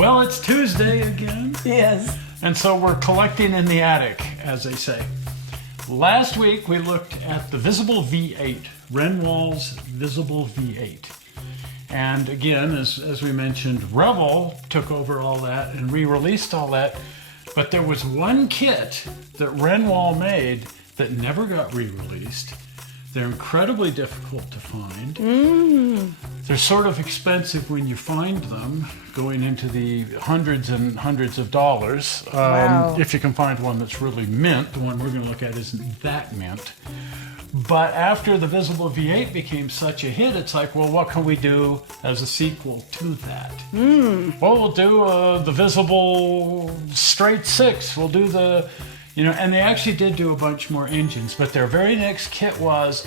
Well, it's Tuesday again. Yes. And so we're collecting in the attic, as they say. Last week we looked at the Visible V8, Renwal's Visible V8. And again, as we mentioned, Renwal took over all that and re-released all that. But there was one kit that Renwal made that never got re-released. They're incredibly difficult to find. They're sort of expensive when you find them, going into the hundreds and hundreds of dollars. Wow. If you can find one that's really mint. The one we're going to look at isn't that mint. But after the Visible V8 became such a hit, it's like, well, what can we do as a sequel to that? Well, we'll do the Visible Straight 6. We'll do the... and they actually did do a bunch more engines, but their very next kit was,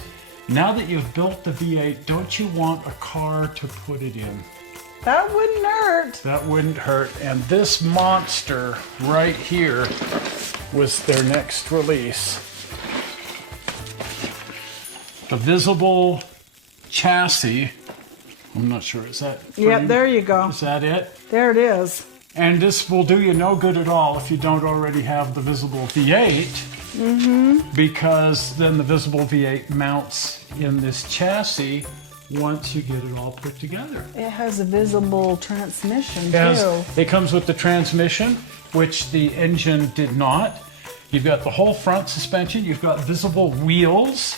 now that you've built the V8, don't you want a car to put it in? That wouldn't hurt. That wouldn't hurt. And this monster right here was their next release. The Visible Chassis. I'm not sure, is that frame? Yep, there you go. Is that it? There it is. And this will do you no good at all if you don't already have the Visible V8, because then the Visible V8 mounts in this chassis once you get it all put together. It has a visible transmission too. It comes with the transmission, which the engine did not. You've got the whole front suspension. You've got visible wheels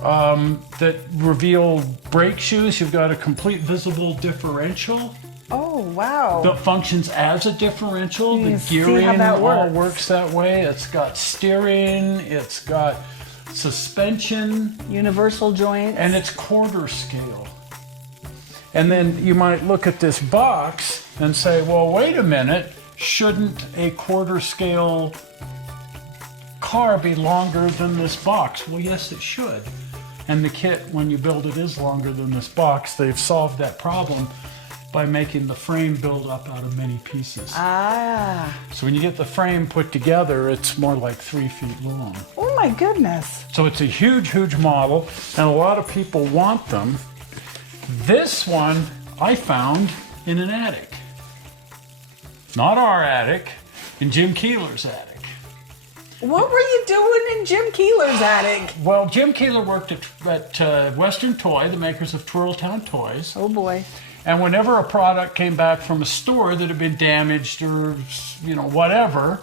that reveal brake shoes. You've got a complete visible differential. Oh, wow. That functions as a differential. You The see gearing how that all works that way. It's got steering, it's got suspension. Universal joints. And it's quarter scale. And then you might look at this box and say, well, wait a minute, shouldn't a quarter scale car be longer than this box? Well, yes, it should. And the kit, when you build it, is longer than this box. They've solved that problem by making the frame build up out of many pieces. So when you get the frame put together, it's more like 3 feet long. Oh my goodness. So it's a huge, huge model, and a lot of people want them. This one I found in an attic. Not our attic, in Jim Keeler's attic. What were you doing in Jim Keeler's attic? Well, Jim Keeler worked at Western Toy, the makers of Twirltown Toys. Oh boy. And whenever a product came back from a store that had been damaged or, whatever,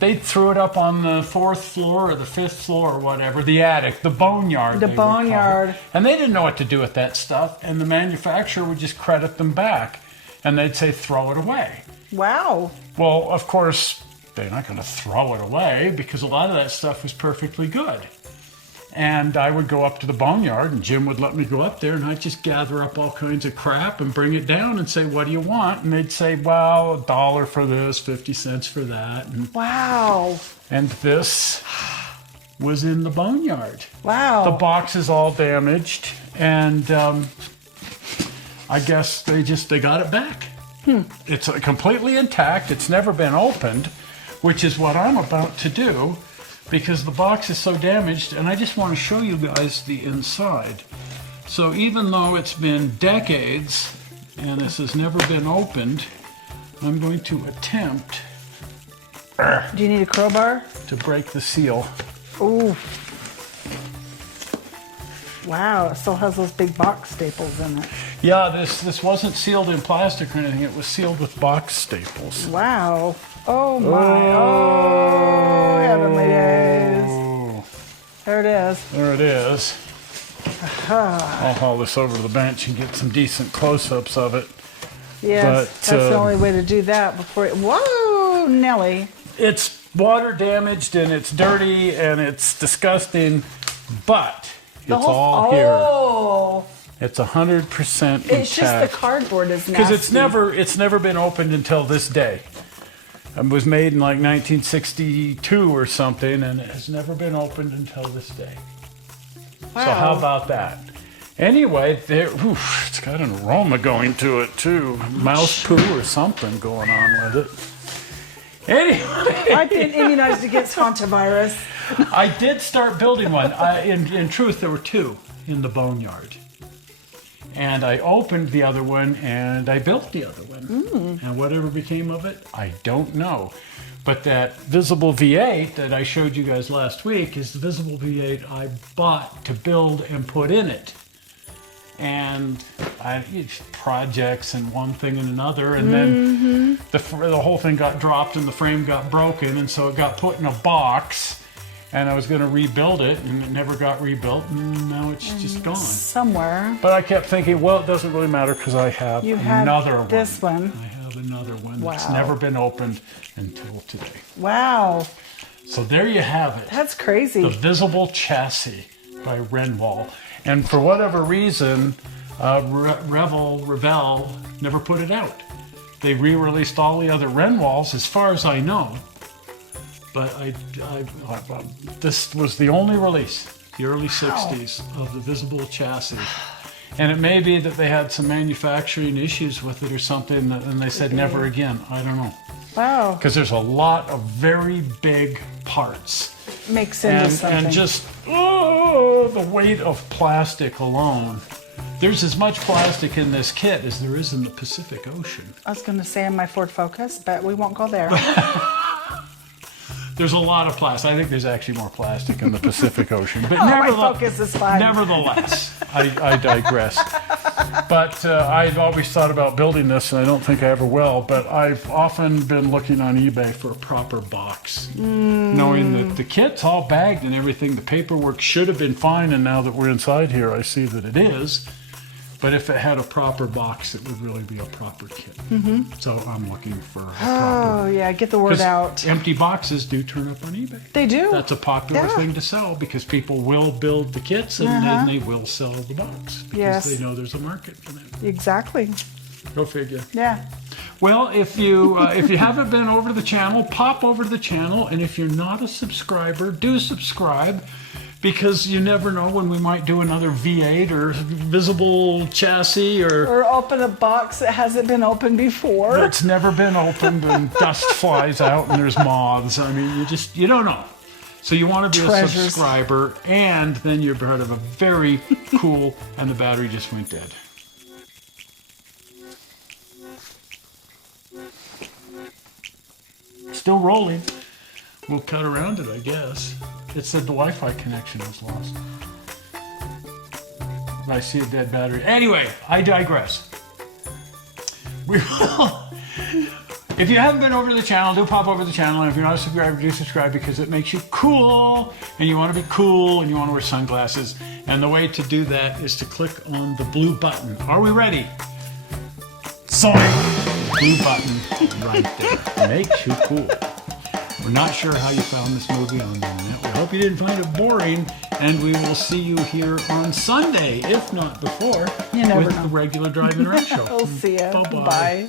they threw it up on the 4th floor or the 5th floor or whatever, the attic, the boneyard. The boneyard. And they didn't know what to do with that stuff, and the manufacturer would just credit them back, and they'd say, throw it away. Wow. Well, of course, they're not going to throw it away because a lot of that stuff was perfectly good. And I would go up to the boneyard, and Jim would let me go up there, and I'd just gather up all kinds of crap and bring it down and say, what do you want? And they'd say, well, $1 for this, 50 cents for that. And, wow. And this was in the boneyard. Wow. The box is all damaged, and I guess they got it back. It's completely intact. It's never been opened, which is what I'm about to do, because the box is so damaged, and I just want to show you guys the inside. So even though it's been decades and this has never been opened, I'm going to attempt Do you need a crowbar? to break the seal. Ooh. Wow, it still has those big box staples in it. Yeah, this wasn't sealed in plastic or anything. It was sealed with box staples. Wow. Oh my. Oh, heavenly days. There it is. There it is. I'll haul this over to the bench and get some decent close-ups of it. Yes, But, that's the only way to do that before it... Whoa, Nelly. It's water damaged and it's dirty and it's disgusting, but it's all here. Oh. It's 100% intact. It's just the cardboard is nasty. Because it's never been opened until this day. It was made in like 1962 or something, and it has never been opened until this day. Wow. So how about that? Anyway, it's got an aroma going to it too. Mouse poo or something going on with it. Anyway. I've been immunized against hantavirus. I did start building one. In truth, there were 2 in the boneyard. And I opened the other one and I built the other one. And whatever became of it, I don't know. But that visible V8 that I showed you guys last week is the visible V8 I bought to build and put in it. And projects and one thing and another, and then the whole thing got dropped and the frame got broken, and so it got put in a box, and I was going to rebuild it, and it never got rebuilt, and now it's just gone. Somewhere. But I kept thinking, well, it doesn't really matter because I have another one. This one. I have another one that's Wow. never been opened until today. Wow. So there you have it. That's crazy. The Visible Chassis by Renwal. And for whatever reason, Revell never put it out. They re-released all the other Renwals, as far as I know. But this was the only release, the early 60s, of the Visible Chassis. And it may be that they had some manufacturing issues with it or something, and they said never again. I don't know. Wow. Because there's a lot of very big parts. Makes into something. And just, the weight of plastic alone. There's as much plastic in this kit as there is in the Pacific Ocean. I was going to say in my Ford Focus, but we won't go there. There's a lot of plastic. I think there's actually more plastic in the Pacific Ocean. But my Focus is fine. Nevertheless, I digress. But I've always thought about building this, and I don't think I ever will, but I've often been looking on eBay for a proper box. Knowing that the kit's all bagged and everything, the paperwork should have been fine, and now that we're inside here, I see that it is. But if it had a proper box, it would really be a proper kit. So I'm looking for a proper... Oh, yeah, get the word out. Empty boxes do turn up on eBay. They do. That's a popular thing to sell because people will build the kits and then they will sell the box because they know there's a market for that. Exactly. Go figure. Yeah. Well, if you haven't been over to the channel, pop over to the channel, and if you're not a subscriber, do subscribe. Because you never know when we might do another V8 or Visible Chassis or open a box that hasn't been opened before. It's never been opened and dust flies out and there's moths. I mean, you don't know. So you want to be a subscriber, and then you're part of a very cool, and the battery just went dead. Still rolling. We'll cut around it, I guess. It said the Wi-Fi connection was lost. I see a dead battery. Anyway, I digress. We will. If you haven't been over to the channel, do pop over to the channel. And if you're not a subscriber, do subscribe because it makes you cool. And you want to be cool and you want to wear sunglasses. And the way to do that is to click on the blue button. Are we ready? Sorry. Blue button right there. Makes you cool. We're not sure how you found this movie on the internet. We hope you didn't find it boring, and we will see you here on Sunday, if not before, with the regular Drive-In Rec Show. We'll see you. Bye-bye. Bye.